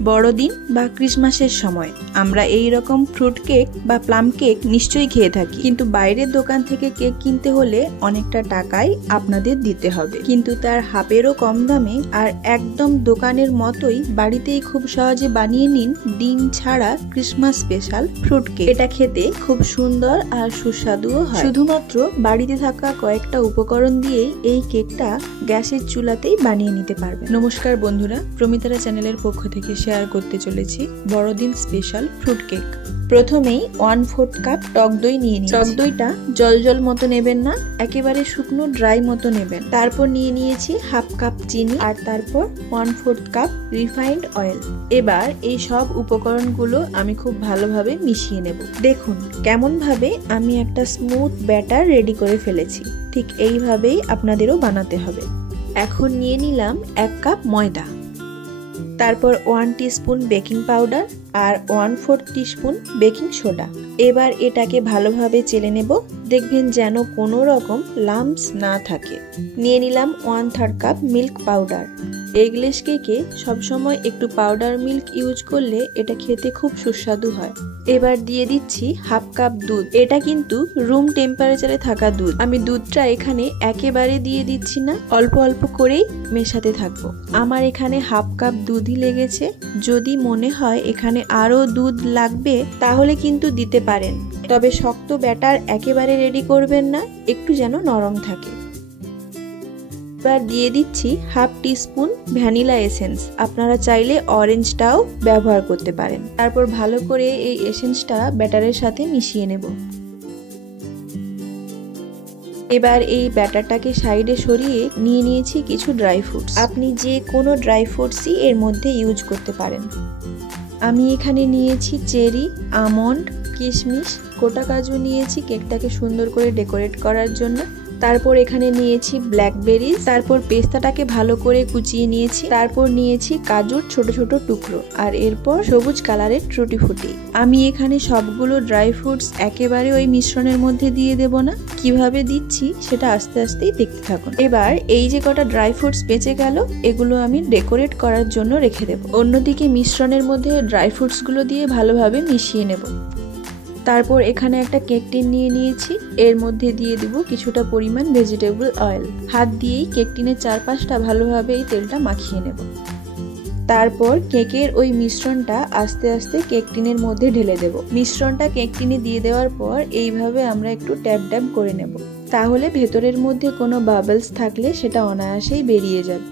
বড়দিন বা ক্রিসমাসের সময় আমরা এই রকম ফ্রুট কেক বা প্লাম কেক নিশ্চয়ই খেয়ে থাকি, কিন্তু বাইরের দোকান থেকে কেক কিনতে হলে অনেকটা টাকাই আপনাদের দিতে হবে, কিন্তু তার হাফেরও কম দামে আর একদম দোকানের মতোই বাড়িতেই খুব সহজে বানিয়ে নিন ডিম ছাড়া ক্রিসমাস স্পেশাল ফ্রুট কেক। এটা খেতে খুব সুন্দর আর সুস্বাদুও হয়। শুধুমাত্র বাড়িতে থাকা কয়েকটা উপকরণ দিয়েই এই কেকটা গ্যাসের চুলাতেই বানিয়ে নিতে পারবেন। নমস্কার বন্ধুরা, প্রমিতারা চ্যানেলের পক্ষ থেকে শেয়ার করতে চলেছি বড়দিন স্পেশাল ফ্রুট কেক। প্রথমেই 1/4 কাপ টক দই নিয়ে নিয়েছি। টক দইটা জল জল মতো নেবেন না, একেবারে শুকনো ড্রাই মতো নেবেন। তারপর নিয়ে নিয়েছি 1/2 কাপ চিনি আর তারপর 1/4 কাপ রিফাইন্ড অয়েল। এবার এই সব উপকরণগুলো আমি খুব ভালোভাবে মিশিয়ে নেব। দেখুন কেমন ভাবে আমি একটা স্মুথ ব্যাটার রেডি করে ফেলেছি। ঠিক এইভাবেই আপনাদেরও বানাতে হবে। এখন নিয়ে নিলাম 1 কাপ ময়দা, তারপর 1 টিস্পুন বেকিং পাউডার আর 1/4 টিস্পুন বেকিং সোডা। এবার এটাকে ভালোভাবে চেলে নেব, দেখবেন যেন কোনো রকম লাম্পস না থাকে। নিয়ে নিলাম 1/3 কাপ মিল্ক পাউডার। এগলেস কেকে সবসময় একটু পাউডার মিল্ক ইউজ করলে এটা খেতে খুব সুস্বাদু হয়। এবার দিয়ে দিচ্ছি 1/2 কাপ দুধ। এটা কিন্তু রুম টেম্পারেচারে থাকা দুধ। আমি দুধটা এখানে একেবারে দিয়ে দিচ্ছি না, অল্প অল্প করেই মেশাতে থাকবো। আমার এখানে 1/2 কাপ দুধই লেগেছে। যদি মনে হয় এখানে আরো দুধ লাগবে তাহলে কিন্তু দিতে পারেন, তবে শক্ত ব্যাটার একেবারে রেডি করবেন না, একটু যেন নরম থাকে। এবার দিয়ে দিচ্ছি 1/2 টিস্পুন ভ্যানিলা এসেন্স। আপনারা চাইলে অরেঞ্জটাও ব্যবহার করতে পারেন। তারপর ভালো করে এই এসেন্সটা ব্যাটারের সাথে মিশিয়ে নেব। এবার এই ব্যাটারটাকে সাইডে সরিয়ে নিয়ে নিয়েছি কিছু ড্রাই ফ্রুটস। আপনি যে কোনো ড্রাই ফ্রুটসই এর মধ্যে ইউজ করতে পারেন। আমি এখানে নিয়েছি চেরি, আমন্ড, কিশমিশ, গোটা কাজু নিয়েছি কেকটাকে সুন্দর করে ডেকোরেট করার জন্য। তারপর এখানে নিয়েছি ব্ল্যাকবেরিজ, তারপর পেস্তাটাকে ভালো করে কুচিয়ে নিয়েছি, তারপর নিয়েছি কাজুর ছোট ছোট টুকরো, আর এরপর সবুজ কালারের টুটি ফুটি। আমি এখানে সবগুলো ড্রাই ফ্রুটস একেবারে ওই মিশ্রণের মধ্যে দিয়ে দেব না, কিভাবে দিচ্ছি সেটা আস্তে আস্তেই দেখতে থাকুন। এবার এই যে কটা ড্রাই ফ্রুটস বেঁচে গেল, এগুলো আমি ডেকোরেট করার জন্য রেখে দেব। অন্যদিকে মিশ্রণের মধ্যে ড্রাই ফ্রুটস গুলো দিয়ে ভালোভাবে মিশিয়ে নেব। তারপর এখানে একটা কেক টিন নিয়ে নিয়েছি, এর মধ্যে দিয়ে দেব কিছুটা পরিমাণ ভেজিটেবল অয়েল। হাত দিয়েই কেক টিনের চারপাশটা ভালোভাবে এই তেলটা মাখিয়ে নেব। তারপর কেকের ওই মিশ্রণটা আস্তে আস্তে কেক টিনের মধ্যে ঢেলে দেব। মিশ্রণটা কেক টিনে দিয়ে দেওয়ার পর এইভাবে আমরা একটু ট্যাপ ট্যাপ করে নেব, তাহলে ভেতরের মধ্যে কোনো বাবলস থাকলে সেটা অনায়াসেই বেরিয়ে যাবে।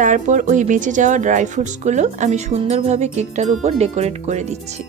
তারপর ওই বেঁচে যাওয়া ড্রাই ফ্রুটসগুলো আমি সুন্দরভাবে কেকটার উপর ডেকোরেট করে দিচ্ছি।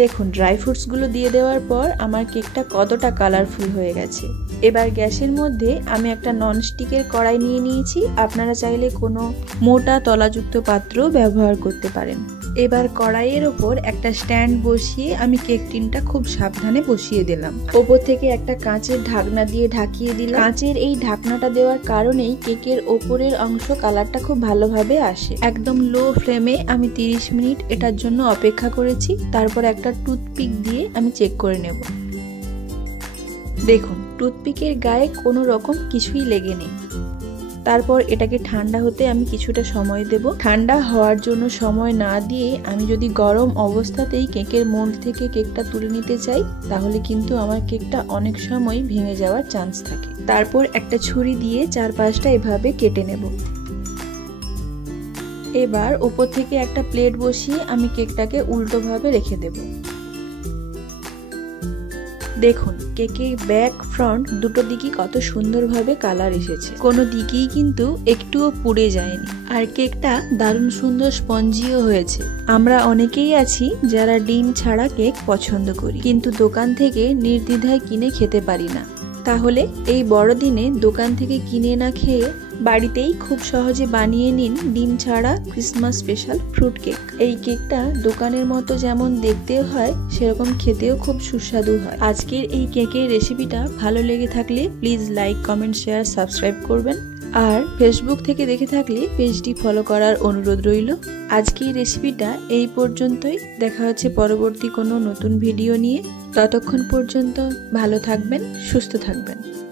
দেখুন ড্রাই ফ্রুটসগুলো দিয়ে দেওয়ার পর আমার কেকটা কতটা কালারফুল হয়ে গেছে। এবার গ্যাসের মধ্যে আমি একটা ননস্টিকের কড়াই নিয়ে নিয়েছি। আপনারা চাইলে কোনো মোটা তলাযুক্ত পাত্র ব্যবহার করতে পারেন। এবার কড়াইয়ের ওপর একটা স্ট্যান্ড বসিয়ে আমি কেক টিনটা খুব সাবধানে বসিয়ে দিলাম। ওপর থেকে একটা কাঁচের ঢাকনা দিয়ে ঢাকিয়ে দিলাম। কাঁচের এই ঢাকনাটা দেওয়ার কারণেই কেকের ওপরের অংশ কালারটা খুব ভালোভাবে আসে। একদম লো ফ্লেমে আমি 30 মিনিট এটার জন্য অপেক্ষা করেছি। তারপর একটা টুথপিক দিয়ে আমি চেক করে নেব। দেখুন টুথপিকের গায়ে কোনো রকম কিছুই লেগে নেই। তারপর এটাকে ঠান্ডা হতে আমি কিছুটা সময় দেব। ঠান্ডা হওয়ার জন্য সময় না দিয়ে আমি যদি গরম অবস্থাতেই কেকের মোল্ড থেকে কেকটা তুলে নিতে চাই, তাহলে কিন্তু আমার কেকটা অনেক সময় ভেঙে যাওয়ার চান্স থাকে। তারপর একটা ছুরি দিয়ে চারপাশটা এভাবে কেটে নেব। এবার উপর থেকে একটা প্লেট বসিয়ে আমি কেকটাকে উল্টোভাবে রেখে দেব। দেখুন কেকের ব্যাক ফ্রন্ট দুটো দিকই কত সুন্দরভাবে কালার এসেছে, কোনো দিকেই কিন্তু একটুও পুড়ে যায়নি। আর কেকটা দারুণ সুন্দর স্পঞ্জিও হয়েছে। আমরা অনেকেই আছি যারা ডিম ছাড়া কেক পছন্দ করি, কিন্তু দোকান থেকে নির্দ্বিধায় কিনে খেতে পারি না। তাহলে এই বড়দিনে দোকান থেকে কিনে না খেয়ে বাড়িতেই খুব সহজে বানিয়ে নিন ডিম ছাড়া ক্রিসমাস স্পেশাল ফ্রুট কেক। এই কেকটা দোকানের মতো যেমন দেখতেও হয় সেরকম খেতেও খুব সুস্বাদু হয়। আজকের এই কেকের রেসিপিটা ভালো লেগে থাকলে please like, comment, share, subscribe করবেন। আর ফেসবুক থেকে দেখে থাকলে পেজটি ফলো করার অনুরোধ রইল। আজকের রেসিপিটা এই পর্যন্তই। দেখা হচ্ছে পরবর্তী কোনো নতুন ভিডিও নিয়ে। ততক্ষণ পর্যন্ত ভালো থাকবেন, সুস্থ থাকবেন।